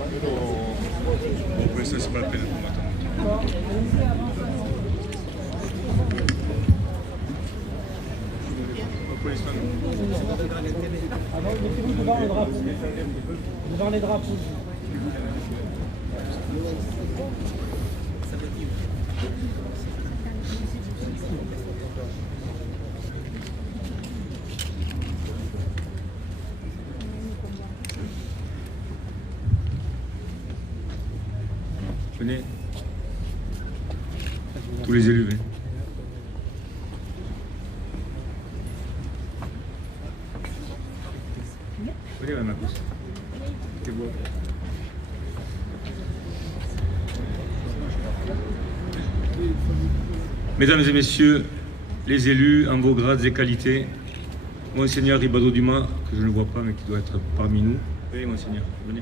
Bon, pour l'instant, c'est pas la peine pour m'attendre. Pour l'instant, Ah non, mettez-vous devant le drapeau. Devant les drapeaux. venez. Tous les élus, venez. Venez, Mme Marcus. C'est beau. Mesdames et messieurs, les élus en vos grades et qualités, Monseigneur Ribado Dumas, que je ne vois pas mais qui doit être parmi nous. Venez, Monseigneur, venez.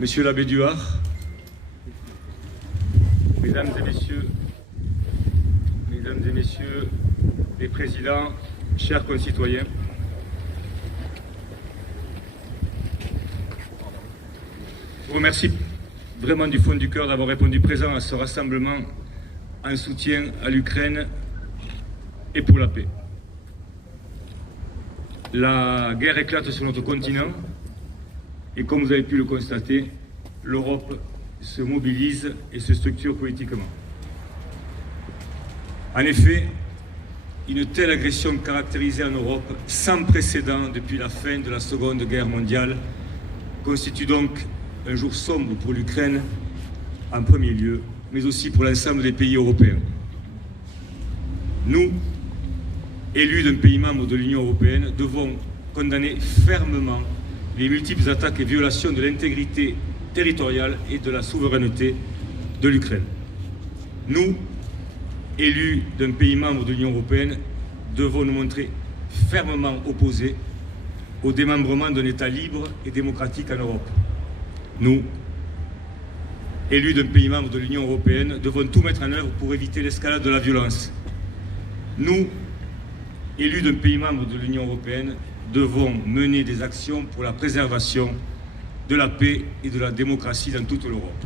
Monsieur l'abbé Duhart, mesdames et messieurs les présidents, chers concitoyens, je vous remercie vraiment du fond du cœur d'avoir répondu présent à ce rassemblement en soutien à l'Ukraine et pour la paix. La guerre éclate sur notre continent et comme vous avez pu le constater, l'Europe se mobilise et se structure politiquement. En effet, une telle agression caractérisée en Europe, sans précédent depuis la fin de la Seconde Guerre mondiale, constitue donc un jour sombre pour l'Ukraine en premier lieu, mais aussi pour l'ensemble des pays européens. Nous, élus d'un pays membre de l'Union européenne, devons condamner fermement les multiples attaques et violations de l'intégrité territoriale et de la souveraineté de l'Ukraine. Nous, élus d'un pays membre de l'Union européenne, devons nous montrer fermement opposés au démembrement d'un État libre et démocratique en Europe. Nous, élus d'un pays membre de l'Union européenne, devons tout mettre en œuvre pour éviter l'escalade de la violence. Nous, élus d'un pays membre de l'Union européenne, devons mener des actions pour la préservation de la paix et de la démocratie dans toute l'Europe.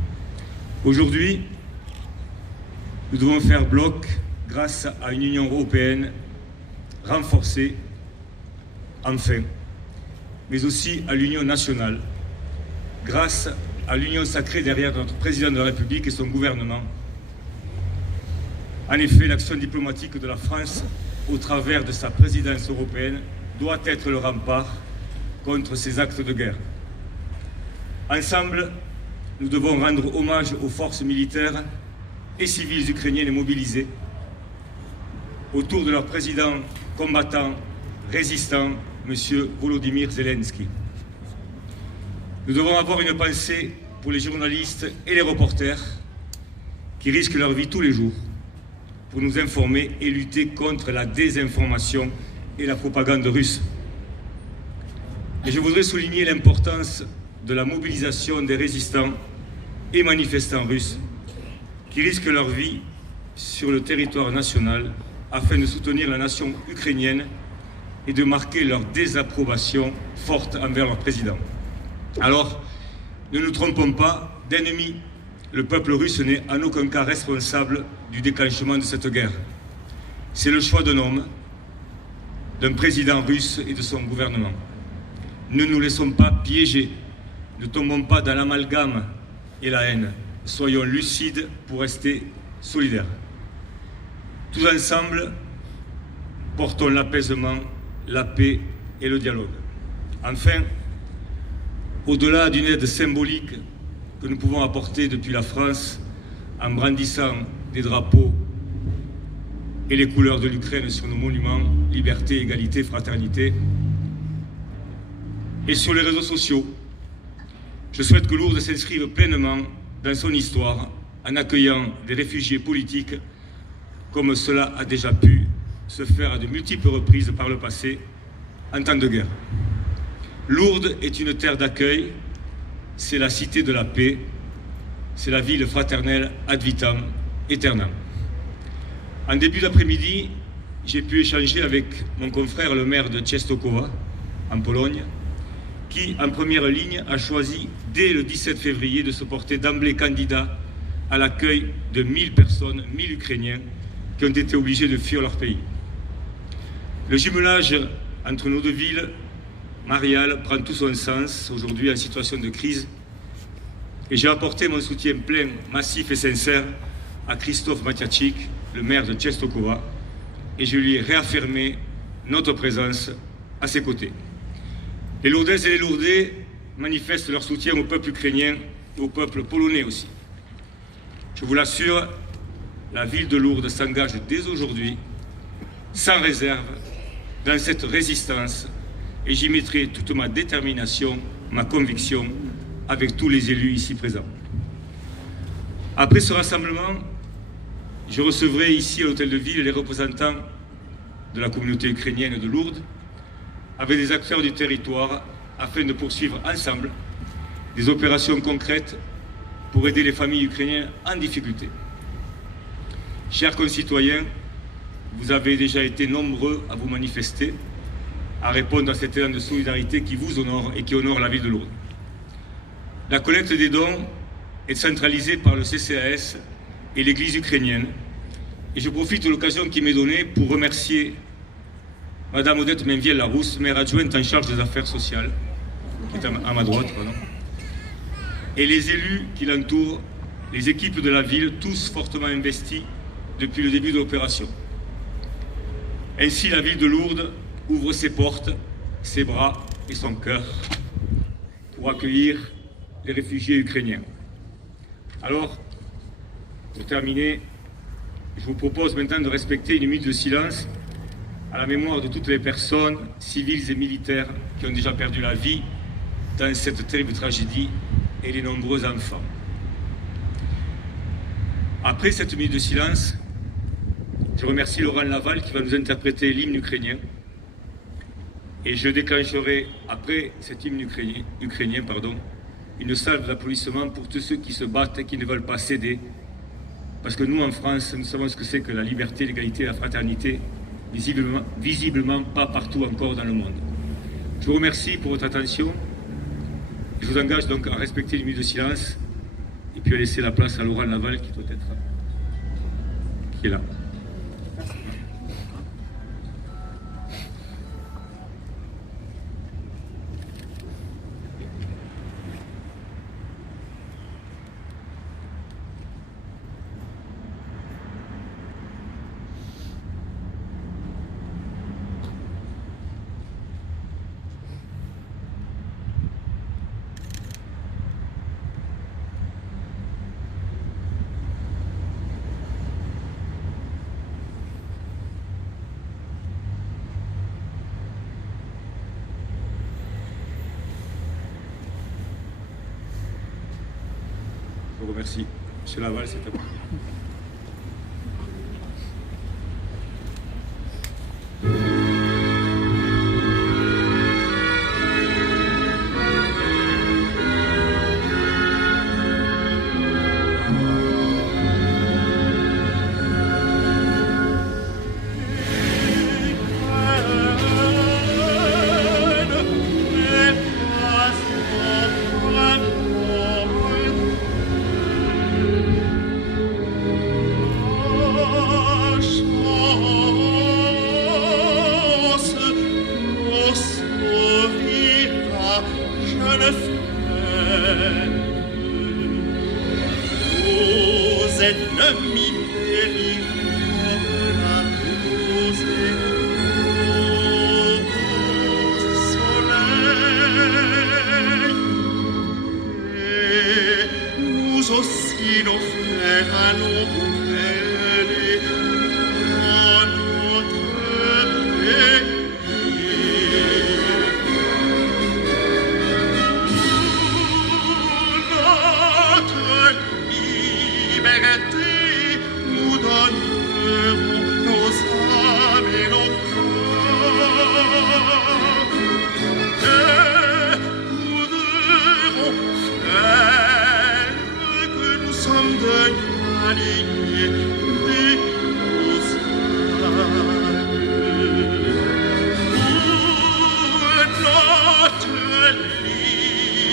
Aujourd'hui, nous devons faire bloc grâce à une Union européenne renforcée, enfin, mais aussi à l'Union nationale, grâce à l'union sacrée derrière notre président de la République et son gouvernement. En effet, l'action diplomatique de la France, au travers de sa présidence européenne, doit être le rempart contre ces actes de guerre. Ensemble, nous devons rendre hommage aux forces militaires et civiles ukrainiennes mobilisées autour de leur président combattant, résistant, M. Volodymyr Zelensky. Nous devons avoir une pensée pour les journalistes et les reporters qui risquent leur vie tous les jours pour nous informer et lutter contre la désinformation et la propagande russe. Et je voudrais souligner l'importance de la mobilisation des résistants et manifestants russes qui risquent leur vie sur le territoire national afin de soutenir la nation ukrainienne et de marquer leur désapprobation forte envers leur président. Alors, ne nous trompons pas d'ennemis. Le peuple russe n'est en aucun cas responsable du déclenchement de cette guerre. C'est le choix d'un homme, d'un président russe et de son gouvernement. Ne nous laissons pas piéger, ne tombons pas dans l'amalgame et la haine. Soyons lucides pour rester solidaires. Tous ensemble, portons l'apaisement, la paix et le dialogue. Enfin, au-delà d'une aide symbolique que nous pouvons apporter depuis la France en brandissant des drapeaux et les couleurs de l'Ukraine sur nos monuments, liberté, égalité, fraternité, et sur les réseaux sociaux, je souhaite que Lourdes s'inscrive pleinement dans son histoire en accueillant des réfugiés politiques comme cela a déjà pu se faire à de multiples reprises par le passé en temps de guerre. Lourdes est une terre d'accueil, c'est la cité de la paix, c'est la ville fraternelle ad vitam aeternam. En début d'après-midi, j'ai pu échanger avec mon confrère le maire de Częstochowa, en Pologne, qui, en première ligne, a choisi dès le 17 février de se porter d'emblée candidat à l'accueil de 1000 personnes, 1000 Ukrainiens, qui ont été obligés de fuir leur pays. Le jumelage entre nos deux villes, Marial, prend tout son sens aujourd'hui en situation de crise, et j'ai apporté mon soutien plein, massif et sincère à Christophe Matiachik, le maire de Czestochowa, et je lui ai réaffirmé notre présence à ses côtés. Les Lourdaises et les Lourdais manifestent leur soutien au peuple ukrainien et au peuple polonais aussi. Je vous l'assure, la ville de Lourdes s'engage dès aujourd'hui, sans réserve, dans cette résistance, et j'y mettrai toute ma détermination, ma conviction, avec tous les élus ici présents. Après ce rassemblement, je recevrai ici à l'hôtel de ville les représentants de la communauté ukrainienne de Lourdes, avec des acteurs du territoire, afin de poursuivre ensemble des opérations concrètes pour aider les familles ukrainiennes en difficulté. Chers concitoyens, vous avez déjà été nombreux à vous manifester, à répondre à cet élan de solidarité qui vous honore et qui honore la ville de Lourdes. La collecte des dons est centralisée par le CCAS et l'Église ukrainienne, et je profite de l'occasion qui m'est donnée pour remercier Madame Odette Menviel-Larousse, maire adjointe en charge des affaires sociales, qui est à ma droite, pardon, et les élus qui l'entourent, les équipes de la ville, tous fortement investis depuis le début de l'opération. Ainsi, la ville de Lourdes ouvre ses portes, ses bras et son cœur pour accueillir les réfugiés ukrainiens. Alors, pour terminer, je vous propose maintenant de respecter une minute de silence à la mémoire de toutes les personnes, civiles et militaires, qui ont déjà perdu la vie dans cette terrible tragédie, et les nombreux enfants. Après cette minute de silence, je remercie Laurent Laval qui va nous interpréter l'hymne ukrainien, et je déclencherai, après cet hymne ukrainien, une salve d'applaudissements pour tous ceux qui se battent et qui ne veulent pas céder, parce que nous, en France, nous savons ce que c'est que la liberté, l'égalité et la fraternité, visiblement pas partout encore dans le monde. Je vous remercie pour votre attention. Je vous engage donc à respecter les minutes de silence et puis à laisser la place à Laurent Laval qui est là. Je vous remercie. Monsieur Laval, c'est à vous.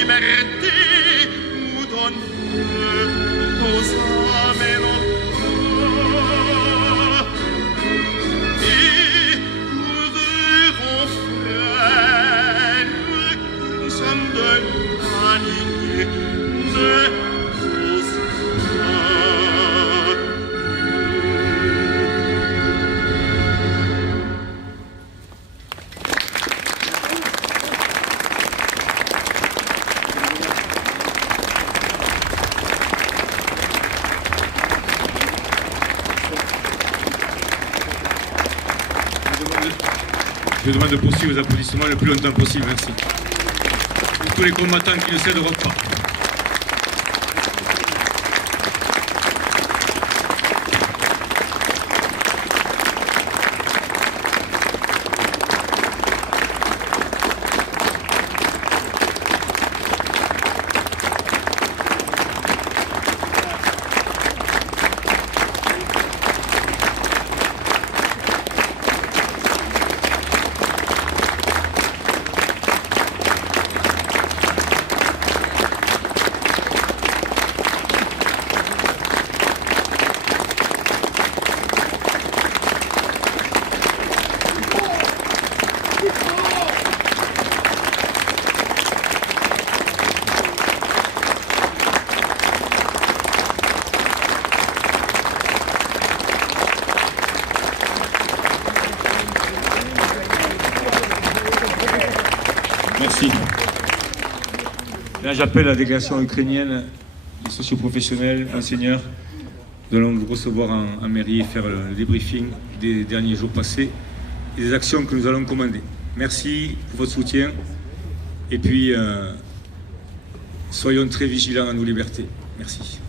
liberté nous donne nos âmes et nos corps. Et nous verrons frères que nous sommes de la lignée de nos frères. Je demande de poursuivre les applaudissements le plus longtemps possible, merci. Pour tous les combattants qui ne céderont pas. Merci. Là, j'appelle la délégation ukrainienne, les socioprofessionnels, enseignants. Nous allons vous recevoir en mairie et faire le débriefing des derniers jours passés et des actions que nous allons commander. Merci pour votre soutien. Et puis, soyons très vigilants à nos libertés. Merci.